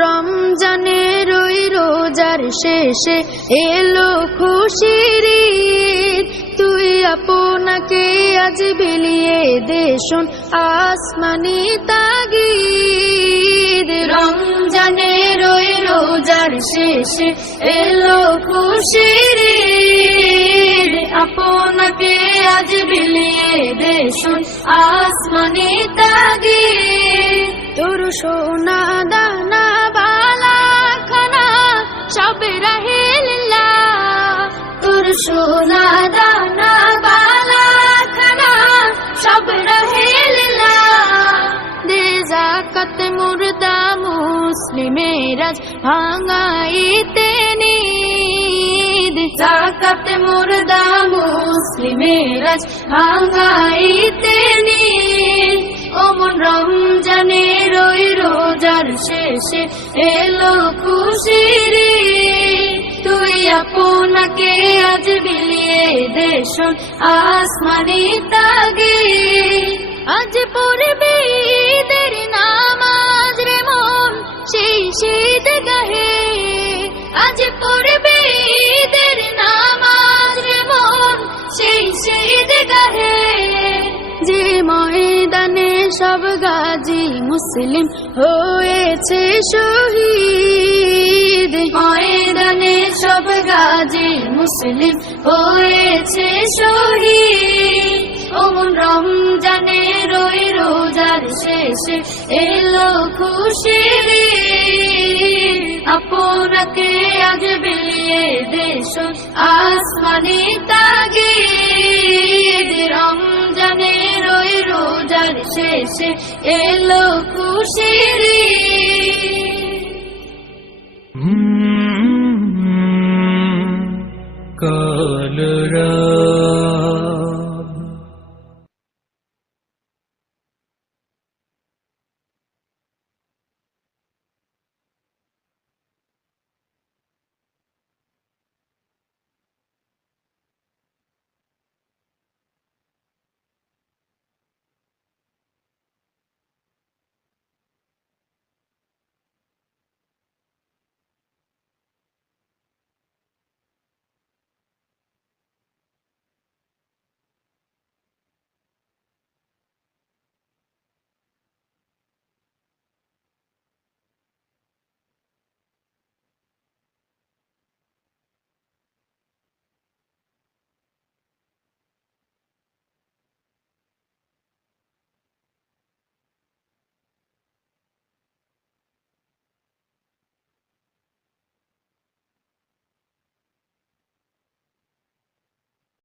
রমজানের ওই রোজার শেষে এলো খুশির ঈদ। তুই আপনাকে আজ বিলিয়ে দে শোন আসমানি তাগিদ। রমজানের ওই রোজার শেষে এলো খুশির ঈদ। আপনাকে আজ বিলিয়ে দে শোন আসমানি তাগিদ। তোর সোনা দানা বালা খানা সব রাহিল্লা, তোর সোনা দানা বালা খানা সব রাহিল্লা। দে যাকাত মুর্দা মুসলিমের আজ ভাঙাইতে নিদ। যাকাত মুর্দা মুসলিমের আজ ভাঙাইতে নিদ। ওমন রমজানের ওই রোজার শেষে এলো খুশির ঈদ। তুই আপনাকে আজ বিলিয়ে দে শোন আসমানি তাগিদ। আজ পড়বি ঈদের নামাজ রে মন সেই শীত গাহে। আজ পড়বি ঈদের নামাজ রে মন সেই শীত গাহে। যে ময়দানে সব গাজী মুসলিম হয়েছে শহীদ। ময়দানে সব গাজী মুসলিম হয়েছে শহীদ। ওমন রমজানের ওই রোজার শেষে এলো খুশির ঈদ। আপনাকে আজ বিলিয়ে দে শোন আসমানি তাগিদ। রমজানের ওই রোজার শেষে এলো খুশির ঈদ।